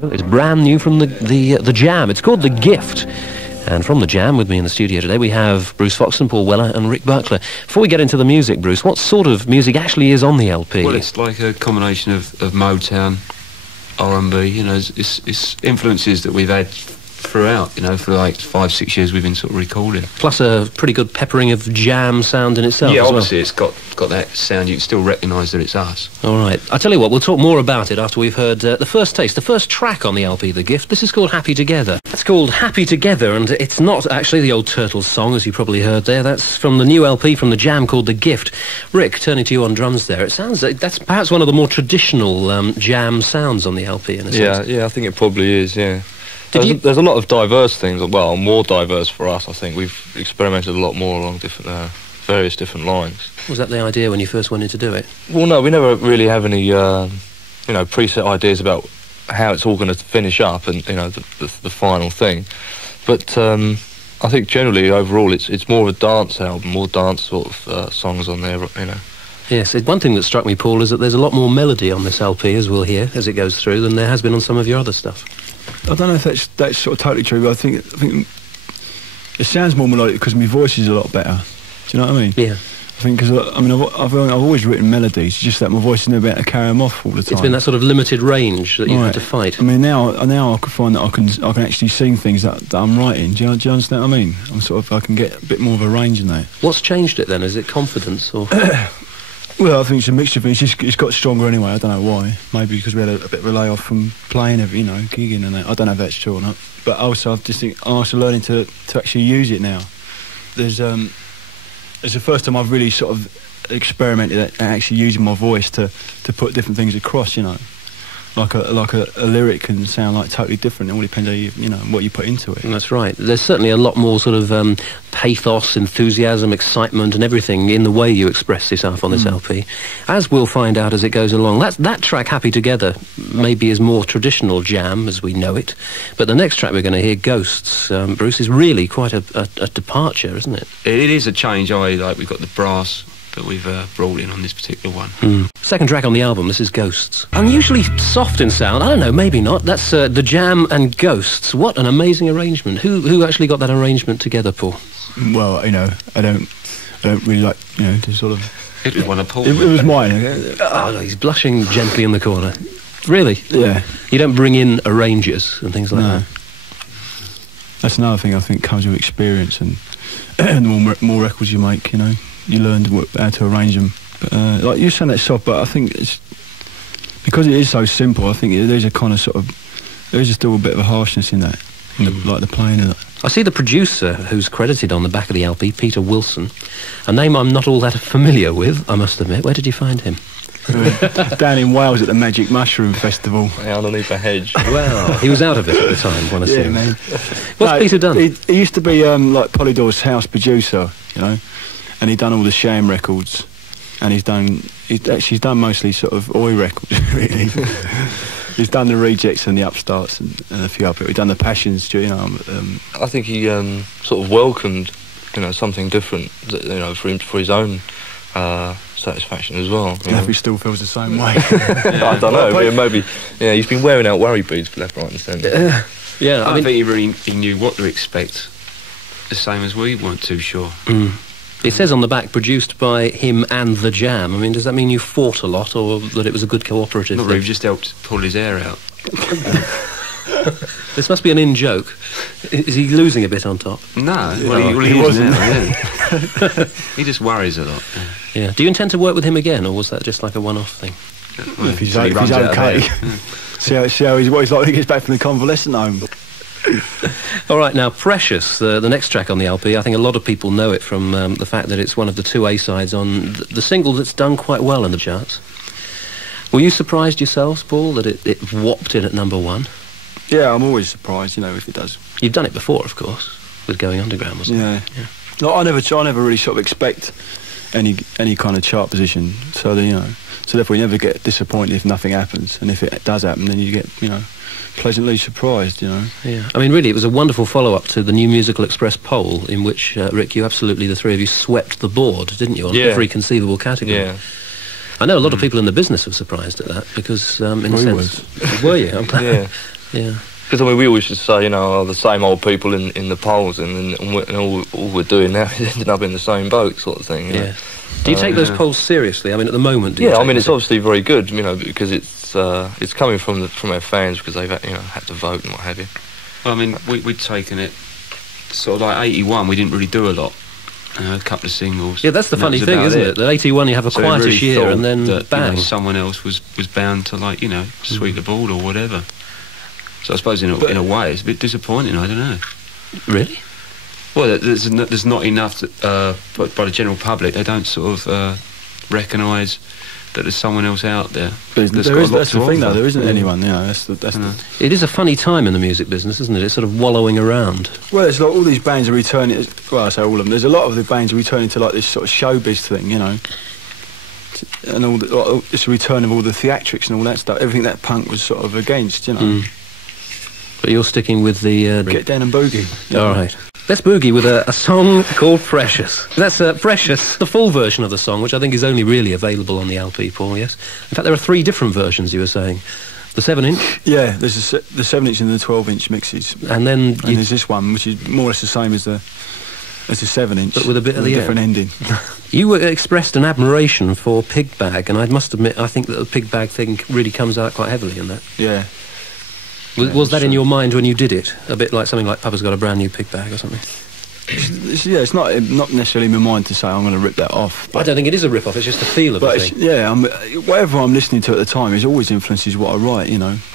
It's brand new from the Jam. It's called The Gift. And from the Jam, with me in the studio today, we have Bruce Foxton, Paul Weller and Rick Buckler. Before we get into the music, Bruce, what sort of music actually is on the LP? Well, it's like a combination of Motown, R&B, you know, it's influences that we've had throughout, you know, for like 5-6 years we've been sort of recording. Plus a pretty good peppering of Jam sound in itself. Yeah, as obviously well. It's got that sound, you can still recognise that it's us. All right, I'll tell you what, we'll talk more about it after we've heard the first taste, the first track on the LP, The Gift. This is called Happy Together. It's called Happy Together, and it's not actually the old Turtles song, as you probably heard there. That's from the new LP from the Jam called The Gift. Rick, turning to you on drums there, it sounds like that's perhaps one of the more traditional Jam sounds on the LP in a sense. Yeah, I think it probably is, yeah. There's a lot of diverse things, well, more diverse for us, I think. We've experimented a lot more along different, various different lines. Was that the idea when you first went in to do it? Well, no, we never really have any, you know, preset ideas about how it's all going to finish up and, you know, the final thing. But I think generally, overall, it's more of a dance album, more dance sort of songs on there, you know. Yes, one thing that struck me, Paul, is that there's a lot more melody on this LP, as we'll hear, as it goes through, than there has been on some of your other stuff. I don't know if that's sort of totally true, but I think it sounds more melodic because my voice is a lot better. Do you know what I mean? Yeah. I think because I've always written melodies, just that my voice is never able to carry them off all the time. It's been that sort of limited range that you've had to fight. I mean, now I can find that I can actually sing things that I'm writing. Do you understand what I mean? I can get a bit more of a range in that. What's changed it then? Is it confidence or? Well, I think it's a mixture of things. It's got stronger anyway. I don't know why. Maybe because we had a bit of a layoff from playing, gigging and that. I don't know if that's true or not. But also, I just think I'm also learning to actually use it now. It's the first time I've really sort of experimented at actually using my voice to put different things across. You know, like a lyric can sound like totally different. It all depends on what you put into it. That's right. There's certainly a lot more sort of pathos, enthusiasm, excitement and everything in the way you express yourself on this LP, as we'll find out as it goes along. That track, Happy Together, maybe is more traditional Jam as we know it, but the next track we're going to hear, Ghosts, Bruce, is really quite a departure, isn't it? It is a change. We've got the brass that we've brought in on this particular one. Second track on the album, this is Ghosts. Unusually soft in sound, I don't know, maybe not. That's the Jam and Ghosts. What an amazing arrangement. Who actually got that arrangement together, Paul? Well, I don't really like, to sort of... It was one of Paul's. It was mine. Oh, no, he's blushing gently in the corner. Really? Yeah. You don't bring in arrangers and things like that? That's another thing I think comes with experience, and the more records you make, you learn how to arrange them. But, like you saying that soft, but I think it's because it is so simple. I think there's a kind of there is still a bit of a harshness in that, like the playing of it. I see the producer who's credited on the back of the LP, Peter Wilson, a name I'm not all that familiar with, I must admit. Where did you find him? Down in Wales at the Magic Mushroom Festival. Yeah, underneath a hedge. Well, he was out of it at the time, one of Yeah, man. What's Peter done? He used to be like Polydor's house producer, and he'd done all the Sham records, and he's done mostly sort of Oi records, really. He's done the Rejects and the Upstarts and a few other. He's done the Passions, I think he sort of welcomed, something different, for his own satisfaction as well. If he still feels the same way. I don't know. Maybe. Yeah, he's been wearing out worry beads left, right, and centre. Yeah, I think he knew what to expect, the same as we weren't too sure. It says on the back, produced by him and the Jam. I mean, does that mean you fought a lot, or that it was a good cooperative Not thing? really, just helped pull his hair out. This must be an in-joke. Is he losing a bit on top? No, he wasn't. He just worries a lot. Yeah. Do you intend to work with him again, or was that just like a one-off thing? Well, if he's okay. see how what he's like when he gets back from the convalescent home. All right, now Precious, the next track on the LP, I think a lot of people know it from the fact that it's one of the two A-sides on the single that's done quite well in the charts. Were you surprised yourselves, Paul, that it whopped in at #1? Yeah, I'm always surprised, if it does. You've done it before, of course, with Going Underground, wasn't it? Yeah. No, I never really sort of expect any kind of chart position, so therefore you never get disappointed if nothing happens, and if it does happen, then you get, pleasantly surprised, Yeah, I mean, really, it was a wonderful follow-up to the New Musical Express poll, in which, Rick, you absolutely, the three of you, swept the board, didn't you, on every conceivable category? Yeah. I know a lot of people in the business were surprised at that, because, in a sense... Were you? I'm glad. Yeah. Yeah. Because I mean, we always just say, you know, the same old people in the polls, and all we're doing now is ending up in the same boat, sort of thing. You know? Yeah. Do you take those polls seriously? I mean, at the moment, do you yeah. I take mean, them it's obviously very good, you know, because it's coming from our fans because they've had to vote and what have you. Well, I mean, we'd taken it sort of like 81. We didn't really do a lot. A couple of singles. Yeah, that's the funny thing, isn't it? That 81 you have a So quietish really year and then that, bang. Someone else was bound to, like, sweep the ball or whatever. So I suppose in a way it's a bit disappointing. I don't know. Really? Well, there's not enough by the general public. They don't sort of recognise that there's someone else out there. That's the thing, though. There isn't anyone. It is a funny time in the music business, isn't it? It's sort of wallowing around. Well, it's like all these bands are returning. Well, I say all of them. There's a lot of the bands are returning to like this sort of showbiz thing, and all it's a return of all the theatrics and all that stuff. Everything that punk was sort of against, But you're sticking with the... Get down and boogie. All right. Let's boogie with a song called Precious. That's Precious, the full version of the song, which I think is only really available on the LP, Paul, yes? In fact, there are 3 different versions, you were saying. The 7-inch? Yeah, there's the 7-inch and the 12-inch mixes. And then... there's this one, which is more or less the same as the 7-inch. But with a bit of the different ending. You expressed an admiration for Pig Bag, and I must admit, I think that the Pig Bag thing really comes out quite heavily in that. Yeah. Was that in your mind when you did it? A bit like something like Papa's Got a Brand New Pig Bag or something? It's not necessarily in my mind to say I'm going to rip that off. I don't think it is a rip-off, it's just a feel of the thing. Whatever I'm listening to at the time is always influences what I write,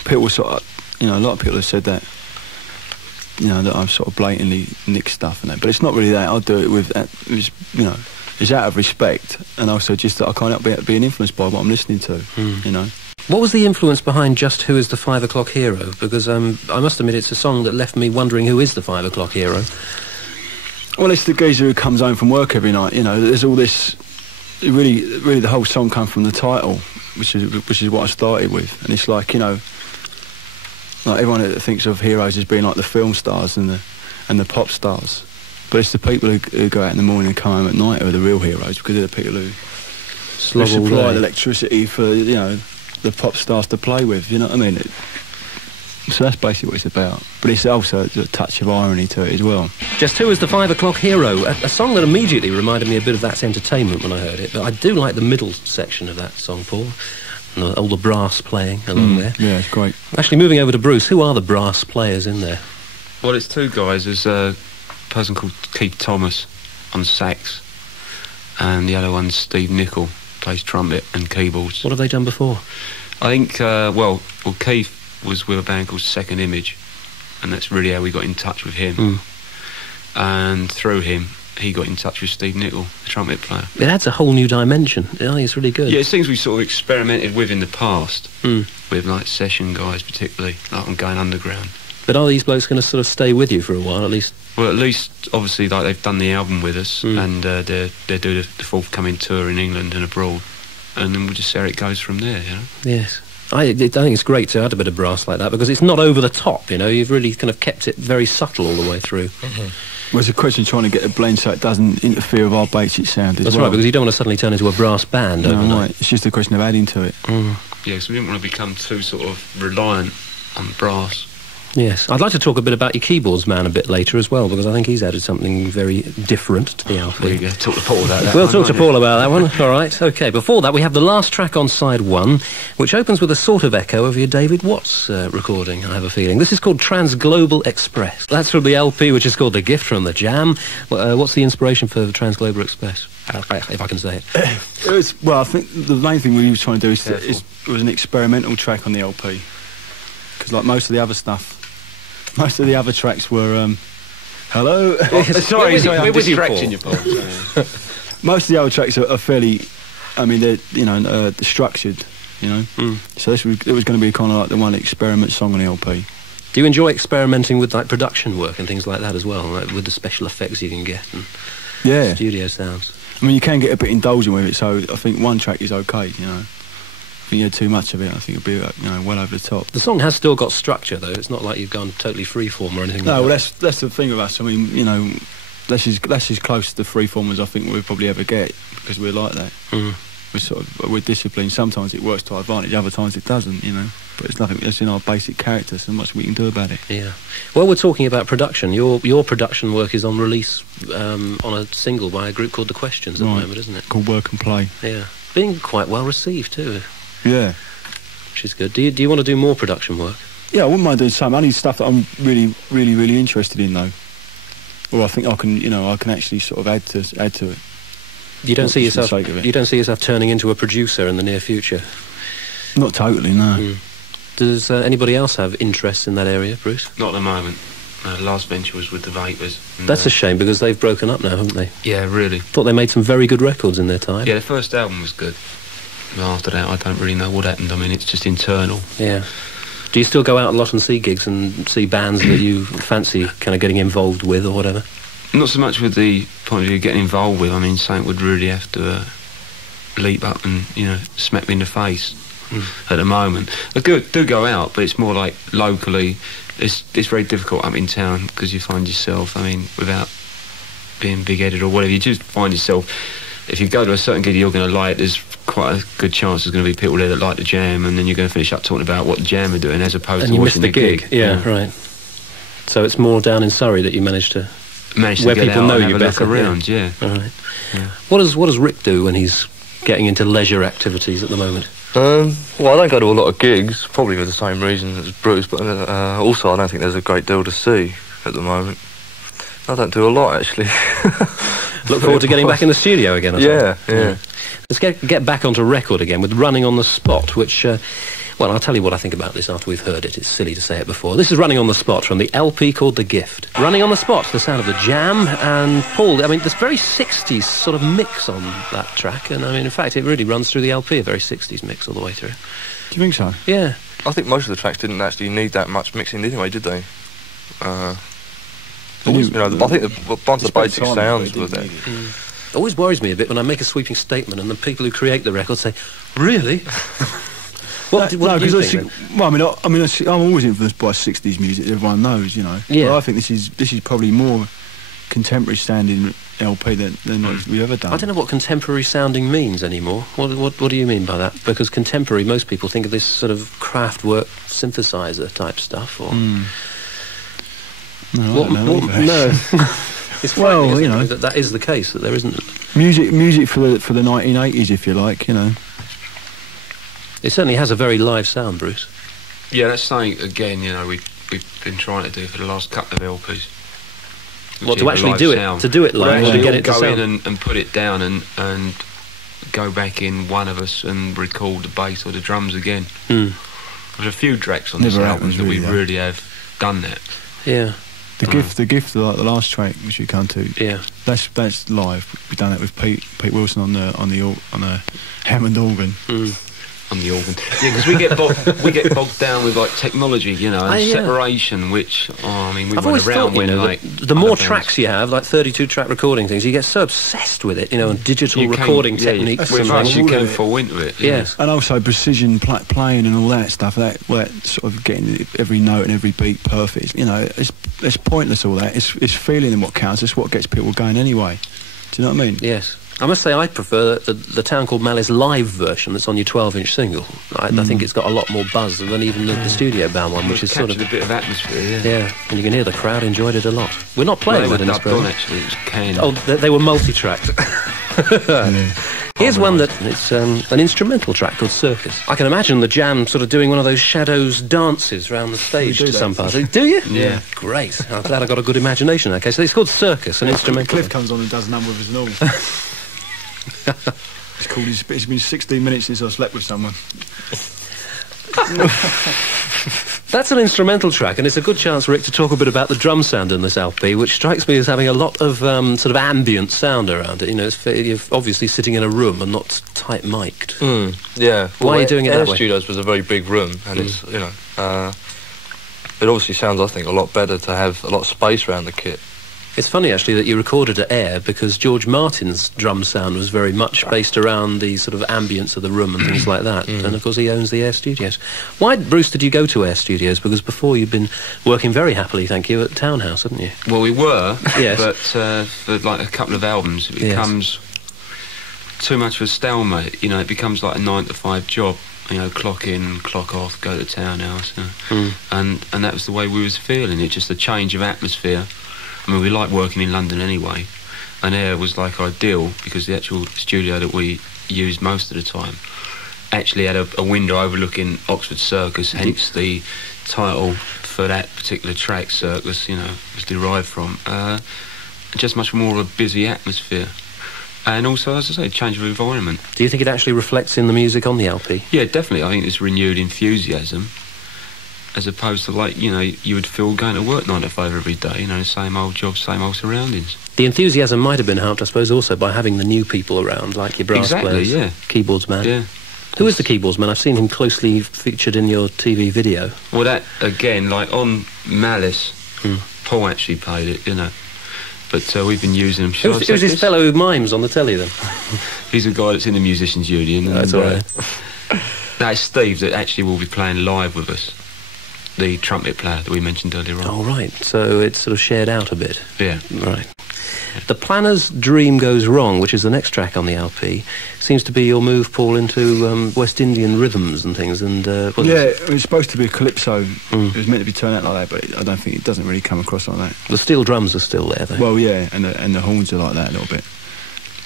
People sort of, a lot of people have said that, that I've sort of blatantly nicked stuff and that, but it's not really that. I'll do it with, it's out of respect, and also just that I can't help being influenced by what I'm listening to, What was the influence behind Just Who Is the 5 O'Clock Hero? Because I must admit it's a song that left me wondering who is the 5 O'Clock Hero. Well, it's the geezer who comes home from work every night, There's all this... Really the whole song comes from the title, which is what I started with. And it's like, like everyone that thinks of heroes as being like the film stars and the pop stars. But it's the people who go out in the morning and come home at night who are the real heroes, because they're the people who supply the electricity for, the pop stars to play with, you know what I mean? So that's basically what it's about. But it's also a touch of irony to it as well. Just Who Is the 5 O'Clock Hero? A song that immediately reminded me a bit of That's Entertainment when I heard it. But I do like the middle section of that song, Paul. And all the brass playing along there. Yeah, it's great. Actually, moving over to Bruce, who are the brass players in there? Well, it's 2 guys. There's a person called Keith Thomas on sax, and the other one's Steve Nicol, plays trumpet and keyboards. What have they done before? I think, Keith was with a band called Second Image, and that's really how we got in touch with him. And through him, he got in touch with Steve Nicol, the trumpet player. It adds a whole new dimension. It's really good. Yeah, it's things we sort of experimented with in the past, with like session guys particularly, like on Going Underground. But are these blokes going to sort of stay with you for a while, at least? Well, at least, obviously, like they've done the album with us, and they're doing the forthcoming tour in England and abroad, and then we'll just see how it goes from there, Yes. I think it's great to add a bit of brass like that, because it's not over the top, You've really kind of kept it very subtle all the way through. Well, it's a question trying to get a blend so it doesn't interfere with our basic sound as well. That's right, because you don't want to suddenly turn into a brass band overnight. Right. It's just a question of adding to it. Yeah, so we didn't want to become too sort of reliant on brass. Yes. I'd like to talk a bit about your keyboards man a bit later as well, because I think he's added something very different to the LP. We'll talk to Paul about that. We'll talk to Paul about that one. All right, OK. Before that, we have the last track on side 1, which opens with a sort of echo of your David Watts recording, I have a feeling. This is called Transglobal Express. That's from the LP, which is called The Gift from the Jam. What's the inspiration for Transglobal Express, if I can say it? I think the main thing we were trying to do it was an experimental track on the LP. Because like most of the other tracks were hello. Sorry, I'm distracting you, Paul. Most of the other tracks are fairly, they're structured, So it was going to be kind of like the one experiment song on the LP. Do you enjoy experimenting with like production work and things like that as well, like with the special effects you can get and studio sounds? I mean, you can get a bit indulgent with it, so I think one track is okay, If you had too much of it, I think it'd be well over the top. The song has still got structure, though. It's not like you've gone totally freeform or anything. No, well, that's the thing with us. I mean, that's as close to freeform as I think we'll probably ever get, because we're like that. we're disciplined. Sometimes it works to our advantage, other times it doesn't, you know. But it's nothing that's in our basic character, so much we can do about it. Yeah. Well, we're talking about production. Your production work is on release on a single by a group called The Questions at the moment, isn't it? Called Work and Play. Yeah. Being quite well received too. Yeah. Which is good. Do you want to do more production work? Yeah, I wouldn't mind doing some. Only stuff that I'm really interested in, though. Or I think I can actually sort of add to it. You don't Not see just for the yourself. sake of it. You don't see yourself turning into a producer in the near future. Not totally, no. Does anybody else have interest in that area, Bruce? Not at the moment. The last venture was with the Vapors. That's a shame because they've broken up now, haven't they? Yeah, really. Thought they made some very good records in their time. Yeah, the first album was good. But after that, I don't really know what happened. I mean, it's just internal. Yeah. Do you still go out a lot and see gigs and see bands that you fancy kind of getting involved with or whatever? Not so much with the point of view of getting involved with. I mean, something would really have to leap up and, smack me in the face at the moment. I do go out, but it's more like locally. It's very difficult up in town because you find yourself, I mean, without being big-headed or whatever, you just find yourself, if you go to a certain gig you're going to like, there's quite a good chance there's going to be people there that like the Jam, and then you're going to finish up talking about what the Jam are doing as opposed to watching the gig. Yeah, right. So it's more down in Surrey that you managed to where get people out know and you have a better look around, yeah. All right. Yeah. What does Rick do when he's getting into leisure activities at the moment? Well, I don't go to a lot of gigs, probably for the same reason as Bruce, but also I don't think there's a great deal to see at the moment. I don't do a lot, actually. Look forward to getting back in the studio again, I yeah. Let's get back onto record again with Running on the Spot, which, well, I'll tell you what I think about this after we've heard it. It's silly to say it before. This is Running on the Spot from the LP called The Gift. Running on the Spot, the sound of the Jam, and Paul, I mean, there's very 60s sort of mix on that track, and I mean, in fact, it really runs through the LP, a very 60s mix all the way through. Do you think so? Yeah. I think most of the tracks didn't actually need that much mixing anyway, did they? I think a bunch of basic sounds were there. It always worries me a bit when I make a sweeping statement and the people who create the record say, "Really?" What do you think? Well, I mean, I'm always influenced by 60s music. Everyone knows, you know. Yeah. But I think this is probably more contemporary sounding LP than we've ever done. I don't know what contemporary sounding means anymore. What do you mean by that? Because contemporary, most people think of this sort of Kraftwerk synthesizer type stuff, or. No, I don't know either. No. It's frightening, isn't it, that is the case, that there isn't music for the 1980s, if you like, you know. It certainly has a very live sound, Bruce. Yeah, that's something again, we've been trying to do for the last couple of LPs. What, to actually do it, to do it live, to get it to go sound. in and put it down and go back in, one of us, and record the bass or the drums again. There's a few tracks on this album that we really have done that. Yeah. The gift, like the last track which we come to. Yeah. That's live. We've done that with Pete Wilson on the Hammond organ. On the organ. Yeah, because we get bogged down with like technology, and separation, which we I've went always around thought, when the more tracks you have, like 32 track recording things, you get so obsessed with it, and digital recording techniques. With us, you can fall into it. Yes. And also precision playing and all that stuff. That sort of getting every note and every beat perfect. It's pointless. All that. It's feeling and what counts. It's what gets people going anyway. Do you know what I mean? Yes. I must say I prefer the Town Called Malice live version that's on your 12-inch single. I think it's got a lot more buzz than even the studio-bound one, which is sort of a bit of atmosphere. Yeah, and you can hear the crowd enjoyed it a lot. We're not playing with it in this program. Actually, it was canned. Oh, they were multi-tracked. Here's one that it's an instrumental track called Circus. I can imagine the Jam sort of doing one of those shadows dances around the stage to some parts. Do you? Yeah. Great. I'm glad I got a good imagination in that case. So it's called Circus, an instrumental. Cliff comes on and does a number of his and all. It's been 16 minutes since I slept with someone. That's an instrumental track, and it's a good chance, Rick, to talk a bit about the drum sound in this LP, which strikes me as having a lot of sort of ambient sound around it. You're obviously sitting in a room and not tight mic'd. Yeah. Why are you doing it that way? Studios was a very big room, and it's it obviously sounds, I think, a lot better to have a lot of space around the kit. It's funny, actually, that you recorded at Air, because George Martin's drum sound was very much based around the sort of ambience of the room and things like that. And, of course, he owns the Air Studios. Why, Bruce, did you go to Air Studios? Because before you'd been working very happily, thank you, at Townhouse, hadn't you? Well, we were, yes. but for like a couple of albums, it becomes too much of a stalemate. You know, it becomes like a 9 to 5 job. You know, clock in, clock off, go to the townhouse, and that was the way we was feeling. It's just a change of atmosphere. I mean, we like working in London anyway, and there was like ideal because the actual studio that we used most of the time actually had a window overlooking Oxford Circus, hence the title for that particular track, Circus, you know, was derived from. Just much more of a busy atmosphere. And also, as I say, change of environment. Do you think it actually reflects in the music on the LP? Yeah, definitely. I think it's renewed enthusiasm, as opposed to, like, you know, you would feel going to work 9 to 5 every day, you know, same old job, same old surroundings. The enthusiasm might have been helped, I suppose, also by having the new people around, like your brass players, yeah. keyboards man. Yeah. Who is the keyboards man? I've seen him closely featured in your TV video. Well, that, again, like on Malice, Paul actually played it, you know. But we've been using him. Who's his fellow mimes on the telly, then? He's a guy that's in the Musicians' Union. No, that's all right. That's Steve that actually will be playing live with us, the trumpet player that we mentioned earlier on. Oh, right. So it's sort of shared out a bit. Yeah. Right. The Planner's Dream Goes Wrong, which is the next track on the LP, seems to be your move, Paul, into West Indian rhythms and things. And it was supposed to be a calypso. It was meant to be turned out like that, but I don't think it doesn't really come across like that. The steel drums are still there, though. Well, yeah, and the horns are like that a little bit.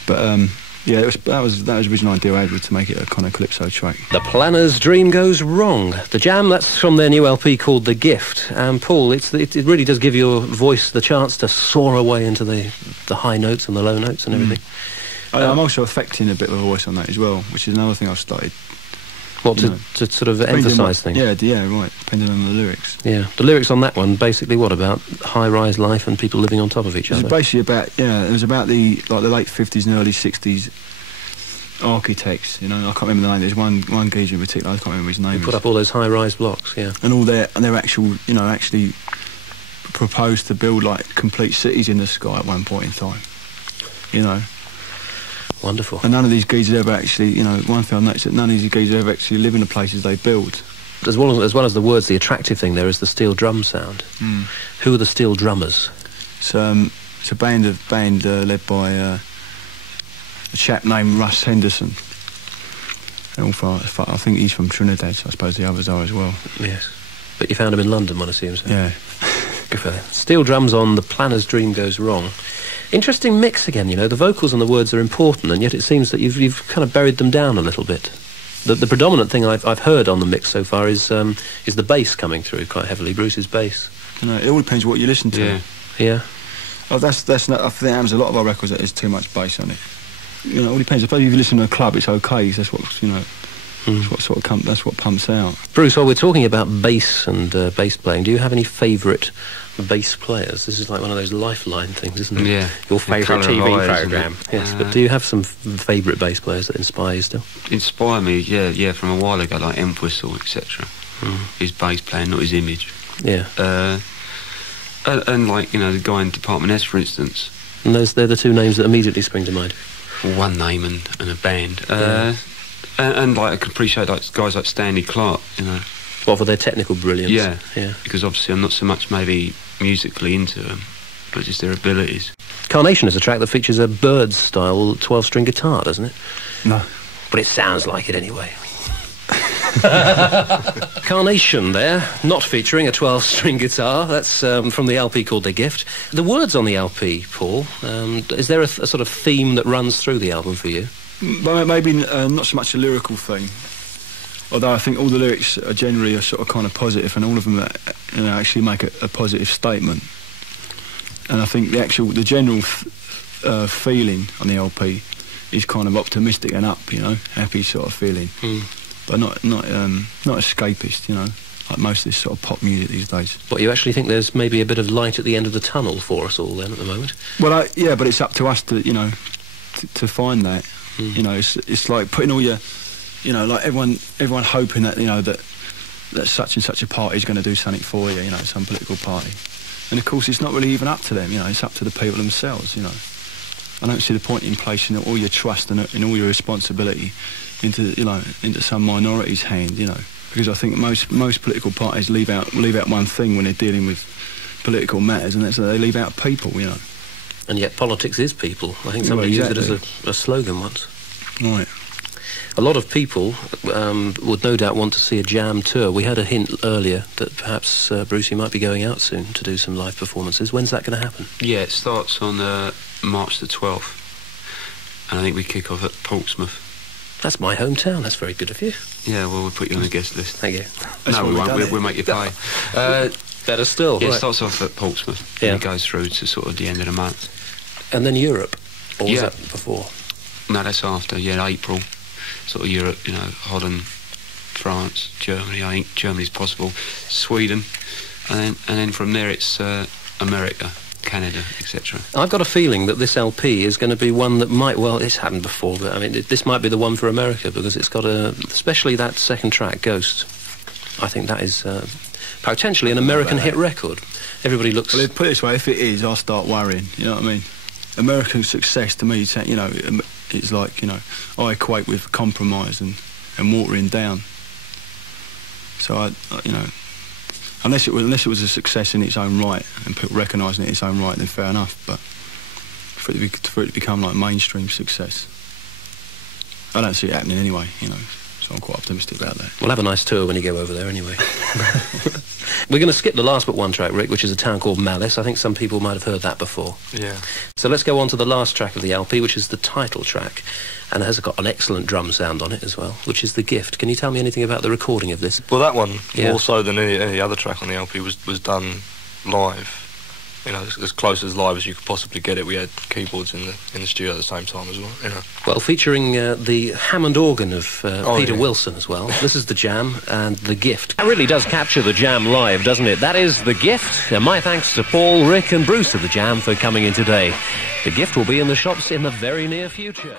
But yeah, that was the original idea I had, to make it a kind of calypso track. The Planner's Dream Goes Wrong. The Jam, that's from their new LP called The Gift. Paul, it really does give your voice the chance to soar away into the high notes and the low notes and everything. I'm also affecting a bit of a voice on that as well, which is another thing I've started. What, to sort of emphasise things? Yeah, right, depending on the lyrics. Yeah, the lyrics on that one, basically what, about high-rise life and people living on top of each other? It was basically about, it was about the late 50s and early 60s architects, you know. I can't remember the name. There's one geezer in particular, I can't remember his name. He put up all those high-rise blocks, yeah. And all their actual, you know, actually proposed to build, like, complete cities in the sky at one point in time, you know. Wonderful. And none of these geezers ever actually, you know, one thing I've noticed that none of these geezers ever actually live in the places they build. As well as the words, the attractive thing there is the steel drum sound. Who are the steel drummers? It's a band led by a chap named Russ Henderson. And I think he's from Trinidad, so I suppose the others are as well. Yes. But you found him in London, one assumes. So. Yeah. Good for that. Steel drums on The Planner's Dream Goes Wrong. Interesting mix again, you know. The vocals and the words are important, and yet it seems that you've kind of buried them down a little bit. The predominant thing I've heard on the mix so far is the bass coming through quite heavily, Bruce's bass. You know, it all depends what you listen to. Yeah. Yeah. Oh, that's not. I think that happens a lot of our records that there's too much bass on it. You know, it all depends. I suppose if you listen to a club, it's okay. That's what, you know. That's what pumps out. Bruce, while we're talking about bass and bass playing, do you have any favourite bass players? This is like one of those lifeline things, isn't it? Yeah. Your favourite TV programme. Yes, but do you have some favourite bass players that inspire you still? Inspire me, yeah, from a while ago, like Entwistle, etc. His bass playing, not his image. Yeah. And like, you know, the guy in Department S, for instance. And they're the two names that immediately spring to mind. One name and a band. And like I can appreciate like guys like Stanley Clarke, you know. Well, for their technical brilliance. Yeah. Yeah. Because obviously I'm not so much maybe musically into them, but just their abilities. Carnation is a track that features a Birds-style 12-string guitar, doesn't it? No. But it sounds like it anyway. Carnation there, not featuring a 12-string guitar. That's from the LP called The Gift. The words on the LP, Paul, is there a sort of theme that runs through the album for you? Maybe not so much a lyrical theme, although I think all the lyrics are generally sort of kind of positive, and all of them actually make a positive statement. And I think the general feeling on the LP is kind of optimistic and up, you know, happy sort of feeling, but not escapist, you know, like most of this sort of pop music these days. But you actually think there's maybe a bit of light at the end of the tunnel for us all then at the moment? Well, yeah, but it's up to us to, you know, to find that. You know, it's like putting all your, you know, like everyone hoping that, you know, that such and such a party is going to do something for you, you know, some political party. And of course it's not really even up to them, you know, it's up to the people themselves, you know. I don't see the point in placing all your trust and all your responsibility into some minority's hand, you know, because I think most political parties leave out one thing when they're dealing with political matters, and that's that they leave out people, you know. And yet politics is people. I think somebody used it as a slogan once. Right. A lot of people would no doubt want to see a Jam tour. We had a hint earlier that perhaps Brucey might be going out soon to do some live performances. When's that going to happen? Yeah, it starts on March the 12th, and I think we kick off at Portsmouth. That's my hometown. That's very good of you. Yeah, well, we'll put you on the guest list. Thank you. No, we won't. We'll make you pay. Better still. Yeah, right. It starts off at Portsmouth, Yeah. and it goes through to sort of the end of the month. And then Europe. Or was Yeah. that before? No, that's after. Yeah, April, sort of Europe. You know, Holland, France, Germany. I think Germany's possible. Sweden, and then from there it's America, Canada, etc. I've got a feeling that this LP is going to be one that might, well, it's happened before, but I mean, this might be the one for America because it's got especially that second track, Ghost. I think that is potentially an American hit record. Everybody looks... Well, put it this way, if it is, I'll start worrying, you know what I mean? American success to me, you know, it's like, you know, I equate with compromise and watering down. So I you know, unless it was a success in its own right and recognising it in its own right, then fair enough. But for it to become like mainstream success, I don't see it happening anyway. You know, so I'm quite optimistic about that. We'll have a nice tour when you go over there anyway. We're going to skip the last but one track, Rick, which is a town called Malice. I think some people might have heard that before. Yeah. So let's go on to the last track of the LP, which is the title track. And it has got an excellent drum sound on it as well, which is The Gift. Can you tell me anything about the recording of this? Well, that one, Yeah. more so than any other track on the LP, was done live. You know, as close as live as you could possibly get it. We had keyboards in the studio at the same time as well. You know. Well, featuring the Hammond organ of Peter yeah. Wilson as well. This is The Jam and The Gift. That really does capture The Jam live, doesn't it? That is The Gift. And my thanks to Paul, Rick and Bruce of The Jam for coming in today. The Gift will be in the shops in the very near future.